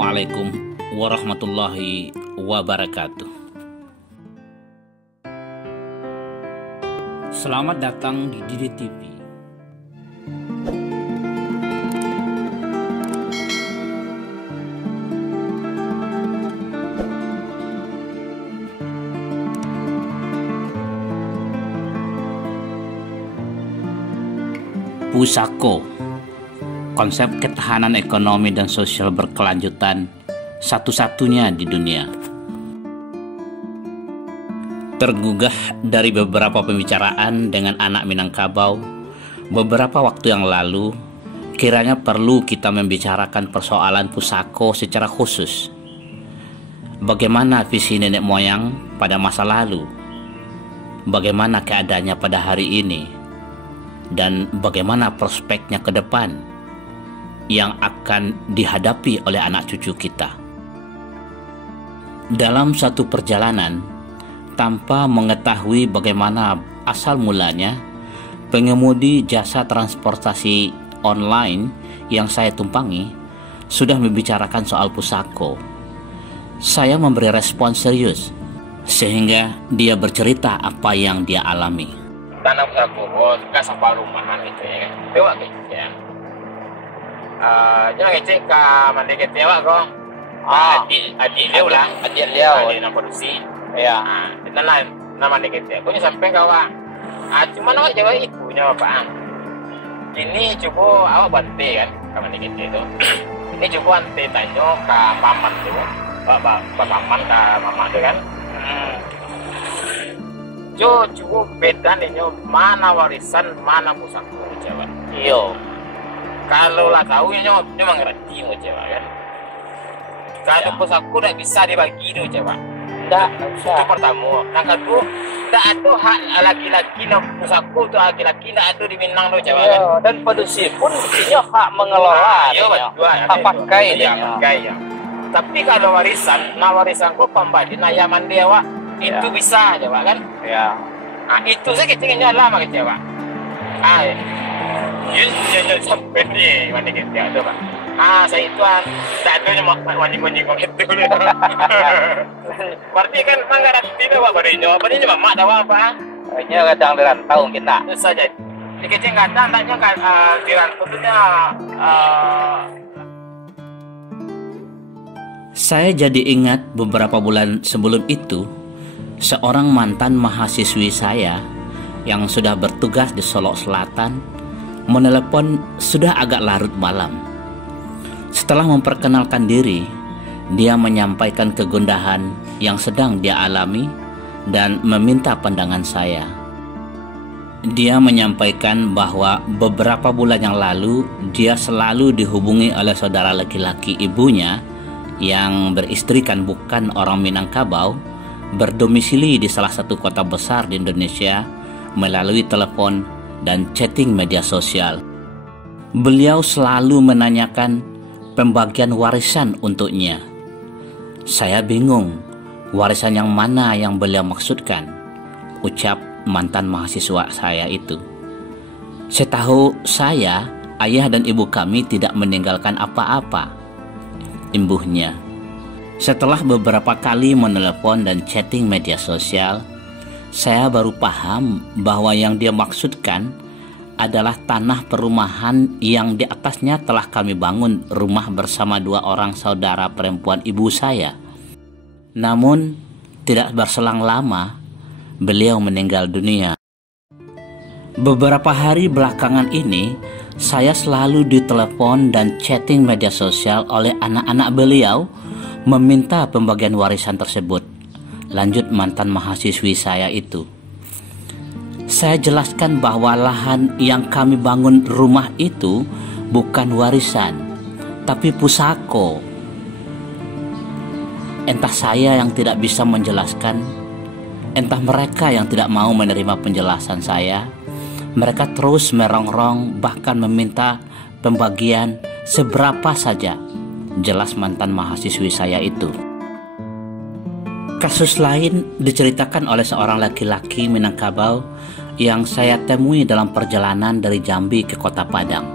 Assalamualaikum warahmatullahi wabarakatuh. Selamat datang di Didi TV. Pusako, konsep ketahanan ekonomi dan sosial berkelanjutan satu-satunya di dunia. Tergugah dari beberapa pembicaraan dengan anak Minangkabau beberapa waktu yang lalu, kiranya perlu kita membicarakan persoalan pusako secara khusus. Bagaimana visi nenek moyang pada masa lalu? Bagaimana keadaannya pada hari ini? Dan bagaimana prospeknya ke depan yang akan dihadapi oleh anak cucu kita? Dalam satu perjalanan, tanpa mengetahui bagaimana asal mulanya, pengemudi jasa transportasi online yang saya tumpangi sudah membicarakan soal pusako. Saya memberi respon serius, sehingga dia bercerita apa yang dia alami. Tanah pusako, suka sampah rumahan gitu ya kan. Tewak gitu ya. Jangan ngecek ke mandi kita wak kok. Adik dia ulang, adik dia nak produksi. Ya, kita nama kita. Aku ni sampai kawan. Cuma awak jawab ibunya bapak. Ini coba awak bantu kan, kawan kita itu. Ini coba ante tanya ke paman tu, bapak paman ke mama tu kan. Coba beda ni mana warisan, mana pusako jawab. Iyo. Kalau lah tahu nyo memang ngerti mau jawab kan. Kalau pusako tak bisa dibagi tu jawab. Tak bisa. Itu pertama. Yang kedua, tak ada hak laki-laki nak pusako tu laki-laki tak ada di Minang tu jawab kan. Dan produksi pun punya hak mengelola. Ya betul. Hak pakai dia. Pakai ya. Tapi kalau warisan, warisan ko pambadi na yaman dia wak, itu bisa jawab kan. Ya. Itu saya kecilnya lama jawab. Ya sampai ni mana kita ada pak. Saya itu tak ada yang wajib itu. Berarti kan mangga tidak pak barinya mak tahu apa? Hanya kadang dirantau kita. Itu saja. Dikecil kadang tanya kan dirantau punya. Saya jadi ingat beberapa bulan sebelum itu, seorang mantan mahasiswi saya yang sudah bertugas di Solok Selatan menelepon sudah agak larut malam. Setelah memperkenalkan diri, dia menyampaikan kegundahan yang sedang dia alami dan meminta pandangan saya. Dia menyampaikan bahwa beberapa bulan yang lalu dia selalu dihubungi oleh saudara laki-laki ibunya yang beristrikan bukan orang Minangkabau, berdomisili di salah satu kota besar di Indonesia melalui telepon dan chatting media sosial. Beliau selalu menanyakan pembagian warisan untuknya. Saya bingung, warisan yang mana yang beliau maksudkan, ucap mantan mahasiswa saya itu. Setahu saya, ayah dan ibu kami tidak meninggalkan apa-apa, imbuhnya. Setelah beberapa kali menelepon dan chatting media sosial, saya baru paham bahwa yang dia maksudkan adalah tanah perumahan yang di atasnya telah kami bangun rumah bersama dua orang saudara perempuan ibu saya. Namun, tidak berselang lama, beliau meninggal dunia. Beberapa hari belakangan ini, saya selalu ditelepon dan chatting media sosial oleh anak-anak beliau meminta pembagian warisan tersebut. Lanjut mantan mahasiswi saya itu. Saya jelaskan bahwa lahan yang kami bangun rumah itu bukan warisan, tapi pusako. Entah saya yang tidak bisa menjelaskan, entah mereka yang tidak mau menerima penjelasan saya. Mereka terus merongrong bahkan meminta pembagian seberapa saja, jelas mantan mahasiswi saya itu. Kasus lain diceritakan oleh seorang laki-laki Minangkabau yang saya temui dalam perjalanan dari Jambi ke Kota Padang.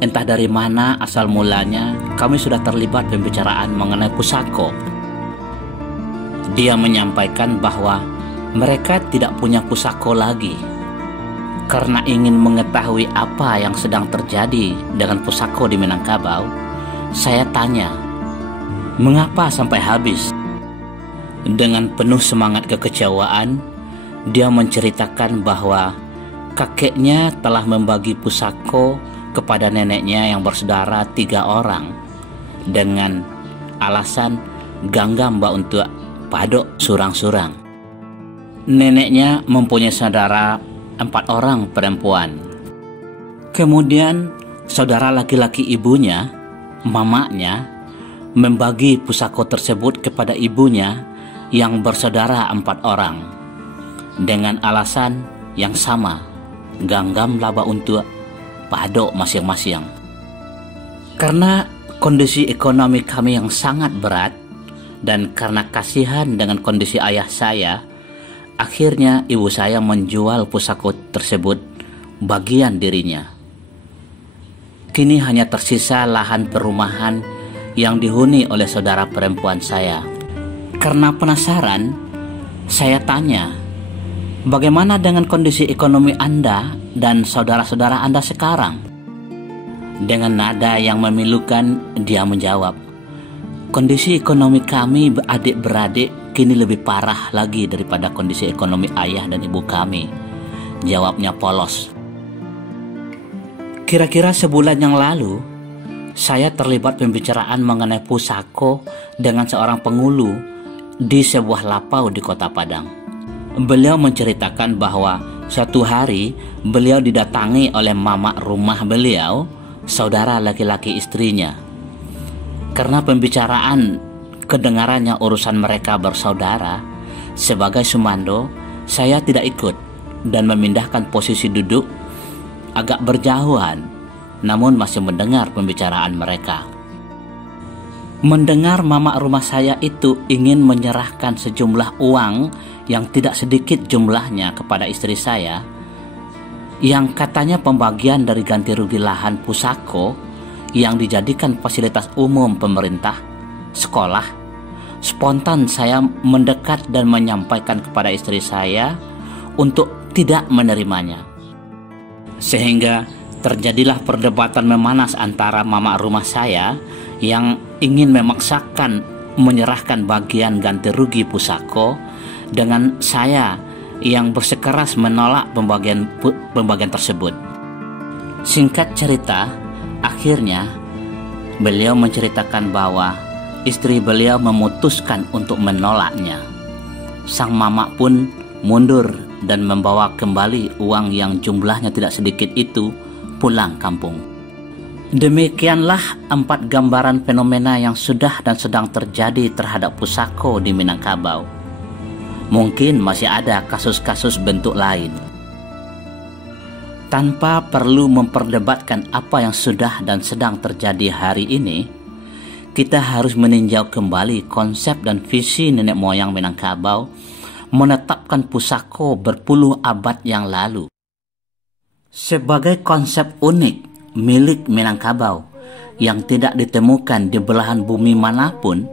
entah dari mana asal mulanya kami sudah terlibat pembicaraan mengenai pusako. Dia menyampaikan bahwa mereka tidak punya pusako lagi. Karena ingin mengetahui apa yang sedang terjadi dengan pusako di Minangkabau, saya tanya, mengapa sampai habis? Dengan penuh semangat kekecewaan, dia menceritakan bahwa kakeknya telah membagi pusako kepada neneknya yang bersaudara 3 orang dengan alasan ganggam untuk padok surang-surang. Neneknya mempunyai saudara 4 orang perempuan. Kemudian saudara laki-laki ibunya, mamaknya, membagi pusako tersebut kepada ibunya yang bersaudara 4 orang dengan alasan yang sama, ganggam laba untuk padok masing-masing. Karena kondisi ekonomi kami yang sangat berat dan karena kasihan dengan kondisi ayah saya, akhirnya ibu saya menjual pusako tersebut bagian dirinya. Kini hanya tersisa lahan perumahan yang dihuni oleh saudara perempuan saya. Karena penasaran, saya tanya, bagaimana dengan kondisi ekonomi Anda dan saudara-saudara Anda sekarang? Dengan nada yang memilukan, dia menjawab, kondisi ekonomi kami adik-beradik kini lebih parah lagi daripada kondisi ekonomi ayah dan ibu kami. Jawabnya polos. Kira-kira sebulan yang lalu, saya terlibat pembicaraan mengenai pusako dengan seorang pengulu di sebuah lapau di Kota Padang. Beliau menceritakan bahwa suatu hari beliau didatangi oleh mamak rumah beliau, saudara laki-laki istrinya. Karena pembicaraan kedengarannya urusan mereka bersaudara, sebagai sumando, saya tidak ikut dan memindahkan posisi duduk agak berjauhan, namun masih mendengar pembicaraan mereka. Mendengar mamak rumah saya itu ingin menyerahkan sejumlah uang yang tidak sedikit jumlahnya kepada istri saya, yang katanya pembagian dari ganti rugi lahan pusako yang dijadikan fasilitas umum pemerintah, sekolah, spontan saya mendekat dan menyampaikan kepada istri saya untuk tidak menerimanya. Sehingga terjadilah perdebatan memanas antara mamak rumah saya yang ingin memaksakan menyerahkan bagian ganti rugi pusako dengan saya yang bersikeras menolak pembagian tersebut. Singkat cerita, akhirnya beliau menceritakan bahwa istri beliau memutuskan untuk menolaknya. Sang mamak pun mundur dan membawa kembali uang yang jumlahnya tidak sedikit itu pulang kampung. Demikianlah 4 gambaran fenomena yang sudah dan sedang terjadi terhadap pusako di Minangkabau. Mungkin masih ada kasus-kasus bentuk lain. Tanpa perlu memperdebatkan apa yang sudah dan sedang terjadi hari ini, kita harus meninjau kembali konsep dan visi nenek moyang Minangkabau menetapkan pusako berpuluh abad yang lalu. Sebagai konsep unik milik Minangkabau yang tidak ditemukan di belahan bumi manapun,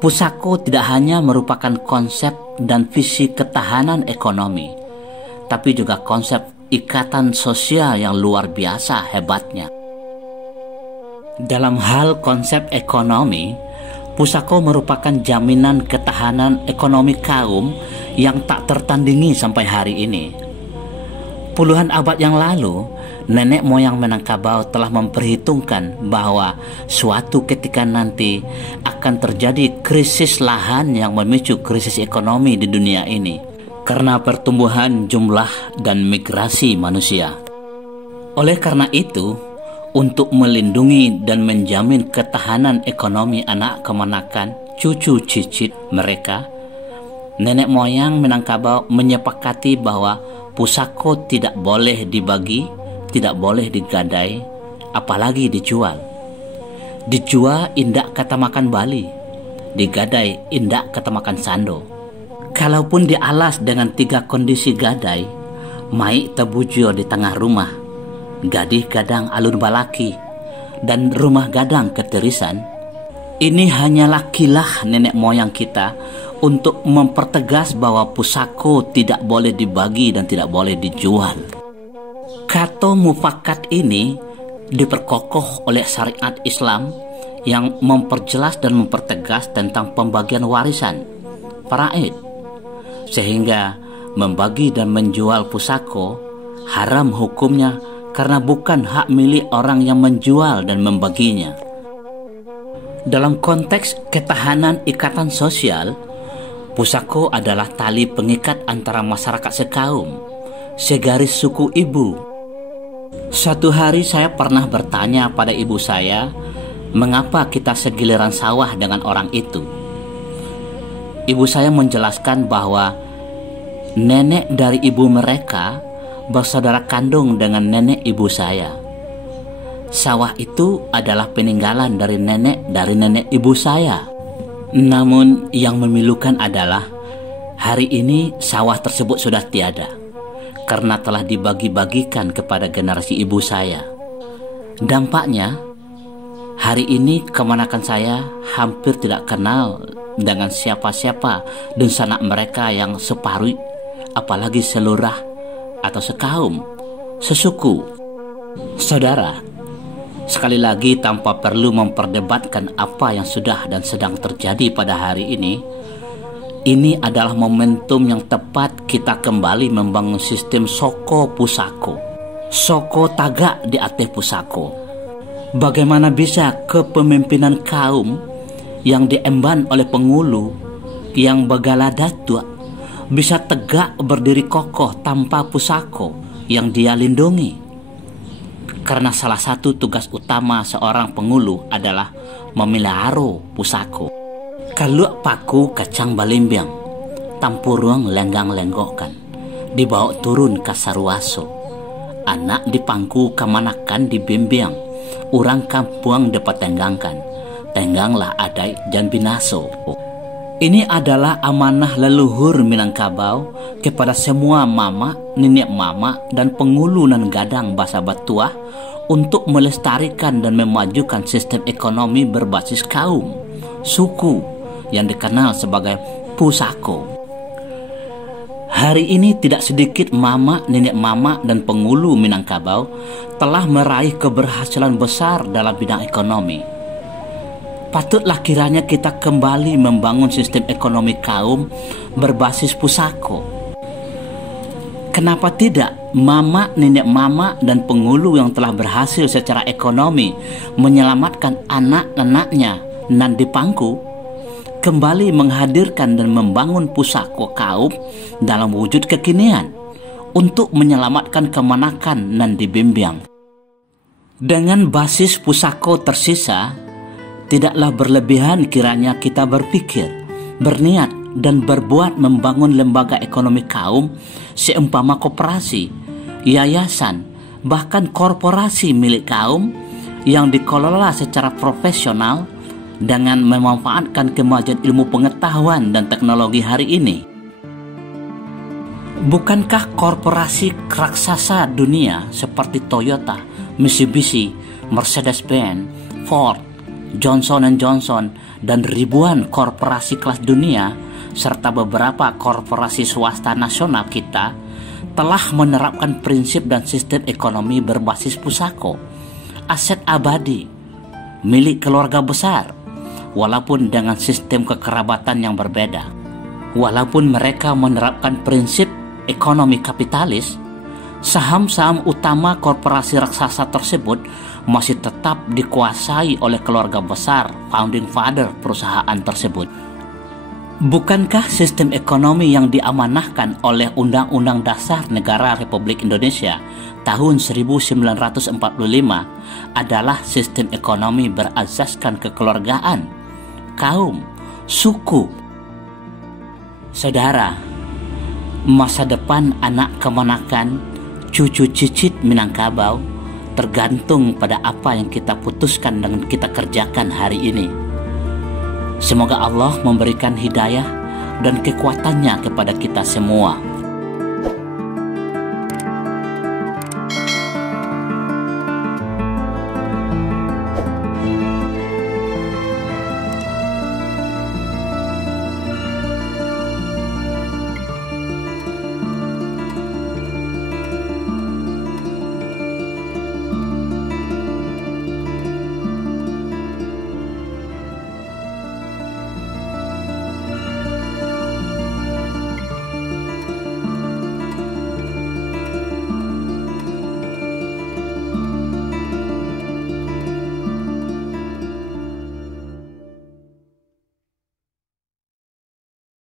pusako tidak hanya merupakan konsep dan visi ketahanan ekonomi, tapi juga konsep ikatan sosial yang luar biasa hebatnya. Dalam hal konsep ekonomi, pusako merupakan jaminan ketahanan ekonomi kaum yang tak tertandingi sampai hari ini. Puluhan abad yang lalu, nenek moyang Minangkabau telah memperhitungkan bahwa suatu ketika nanti akan terjadi krisis lahan yang memicu krisis ekonomi di dunia ini karena pertumbuhan jumlah dan migrasi manusia. Oleh karena itu, untuk melindungi dan menjamin ketahanan ekonomi anak kemenakan cucu cicit mereka, nenek moyang Minangkabau menyepakati bahwa pusako tidak boleh dibagi, tidak boleh digadai, apalagi dijual. Dijual indak kata makan Bali, digadai indak kata makan sando. Kalaupun dialas dengan 3 kondisi gadai, mai tebujo di tengah rumah, Gadih Gadang Alun Balaki, dan Rumah Gadang Keterisan, ini hanyalah kilah nenek moyang kita untuk mempertegas bahwa pusako tidak boleh dibagi dan tidak boleh dijual. Kata mufakat ini diperkokoh oleh syariat Islam yang memperjelas dan mempertegas tentang pembagian warisan faraid, sehingga membagi dan menjual pusako haram hukumnya karena bukan hak milik orang yang menjual dan membaginya. Dalam konteks ketahanan ikatan sosial, pusako adalah tali pengikat antara masyarakat sekaum, segaris suku ibu. Suatu hari saya pernah bertanya pada ibu saya, mengapa kita segiliran sawah dengan orang itu? Ibu saya menjelaskan bahwa nenek dari ibu mereka bersaudara kandung dengan nenek ibu saya. Sawah itu adalah peninggalan dari nenek ibu saya. Namun yang memilukan adalah hari ini sawah tersebut sudah tiada karena telah dibagi-bagikan kepada generasi ibu saya. Dampaknya, hari ini keponakan saya hampir tidak kenal dengan siapa-siapa dan sanak mereka yang separuh, apalagi selurah atau sekaum, sesuku. Saudara, sekali lagi tanpa perlu memperdebatkan apa yang sudah dan sedang terjadi pada hari ini adalah momentum yang tepat kita kembali membangun sistem soko pusako. Soko tagak di atas pusako. Bagaimana bisa kepemimpinan kaum yang diemban oleh pengulu yang begaladatua bisa tegak berdiri kokoh tanpa pusako yang dia lindungi? Karena salah satu tugas utama seorang pengulu adalah memelihara pusako. Kalau paku kacang balimbiang, tampurung lenggang-lenggokkan, dibawa turun ke saruaso. Anak dipangku kamanakan dibimbing, orang kampung dapat tenggangkan, tengganglah adai dan binaso. Ini adalah amanah leluhur Minangkabau kepada semua mama, nenek mama, dan pengulu nan gadang basa batuah untuk melestarikan dan memajukan sistem ekonomi berbasis kaum, suku yang dikenal sebagai pusako. Hari ini tidak sedikit mama, nenek mama, dan pengulu Minangkabau telah meraih keberhasilan besar dalam bidang ekonomi. Patutlah kiranya kita kembali membangun sistem ekonomi kaum berbasis pusako. Kenapa tidak mama, nenek mama, dan pengulu yang telah berhasil secara ekonomi menyelamatkan anak-anaknya nan dipangku kembali menghadirkan dan membangun pusako kaum dalam wujud kekinian untuk menyelamatkan kemanakan nan dibimbing. Dengan basis pusako tersisa, tidaklah berlebihan kiranya kita berpikir, berniat, dan berbuat membangun lembaga ekonomi kaum seumpama koperasi, yayasan, bahkan korporasi milik kaum yang dikelola secara profesional dengan memanfaatkan kemajuan ilmu pengetahuan dan teknologi hari ini. Bukankah korporasi raksasa dunia seperti Toyota, Mitsubishi, Mercedes-Benz, Ford, Johnson & Johnson, dan ribuan korporasi kelas dunia serta beberapa korporasi swasta nasional kita telah menerapkan prinsip dan sistem ekonomi berbasis pusako, aset abadi milik keluarga besar, walaupun dengan sistem kekerabatan yang berbeda. Walaupun mereka menerapkan prinsip ekonomi kapitalis, saham-saham utama korporasi raksasa tersebut masih tetap dikuasai oleh keluarga besar founding father perusahaan tersebut. Bukankah sistem ekonomi yang diamanahkan oleh Undang-Undang Dasar Negara Republik Indonesia tahun 1945 adalah sistem ekonomi berasaskan kekeluargaan, kaum, suku? Saudara, masa depan anak kemanakan, cucu cicit Minangkabau tergantung pada apa yang kita putuskan dan kita kerjakan hari ini. Semoga Allah memberikan hidayah dan kekuatannya kepada kita semua.